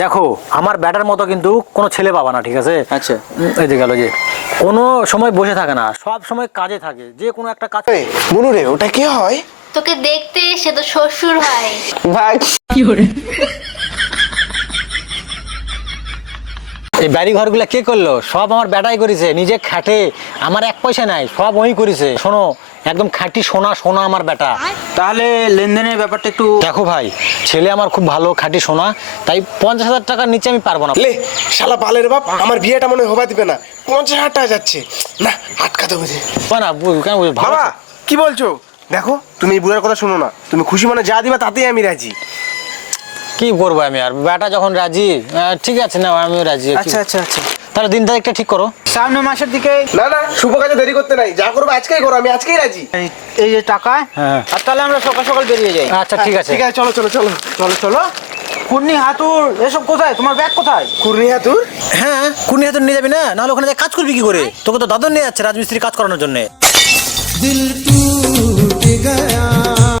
দেখো আমার ব্যাটার মতো কিন্তু কোনো ছেলে পাবা না, ঠিক আছে? আচ্ছা, এই যে গেল যে কোনো সময় বসে থাকে না, সব সময় কাজে থাকে, যে কোনো একটা কাজ। মনু রে, ওটা কি হয়? তোকে দেখতে সে তো শ্বশুর হয়। ভাই এই বাড়ি ঘরগুলো কে করলো? সব আমার ব্যাটাই করেছে, নিজে খাটে, আমার এক পয়সা নাই, সব ওই করেছে। শোনো, একদম খাঁটি সোনা সোনা আমার বেটা। তাহলে লেনদেনের ব্যাপারটা একটু দেখো ভাই, ছেলে আমার খুব ভালো, খাঁটি সোনা, তাই 50,000 টাকার নিচে আমি পারবো না। লে শালা বালের বাপ, আমার বিয়েটা মনে হয় হবা দিবে না। 50,000 টাকা যাচ্ছে না, আটকাতে হবে। না কেন ভালো বাবা কি বলছো? দেখো তুমি এই বুড়ার কথা শোনো না, তুমি খুশি মনে যা দিবা তাতেই আমি রাজি। কি করবো আমি আর, বেটা যখন রাজি, ঠিক আছে না, আমিও রাজি। আচ্ছা আচ্ছা আচ্ছা, তাহলে দিন তারিখটা ঠিক করো। সামনের মাসের দিকে। না না, শুভ কাজে দেরি করতে নাই, যা করবো আজকেই করো, আমি আজকেই রাজি। এই যে টাকা, হ্যাঁ। আর তাহলে আমরা সকাল সকাল বেরিয়ে যাই। আচ্ছা ঠিক আছে। ঠিক আছে, চলো চলো চলো। চলো চলো। কুর্নি হাতুর এসব কোথায়? তোমার ব্যাগ কোথায়? কুর্নিহা তোর? হ্যাঁ, কোন হাতে নিয়ে যাবি না, নাহলে ওখানে কাজ করবি কি করে? তোকে তো দাদন নিয়ে যাচ্ছে রাজমিস্ত্রি কাজ করানোর জন্য। दिल टूट गया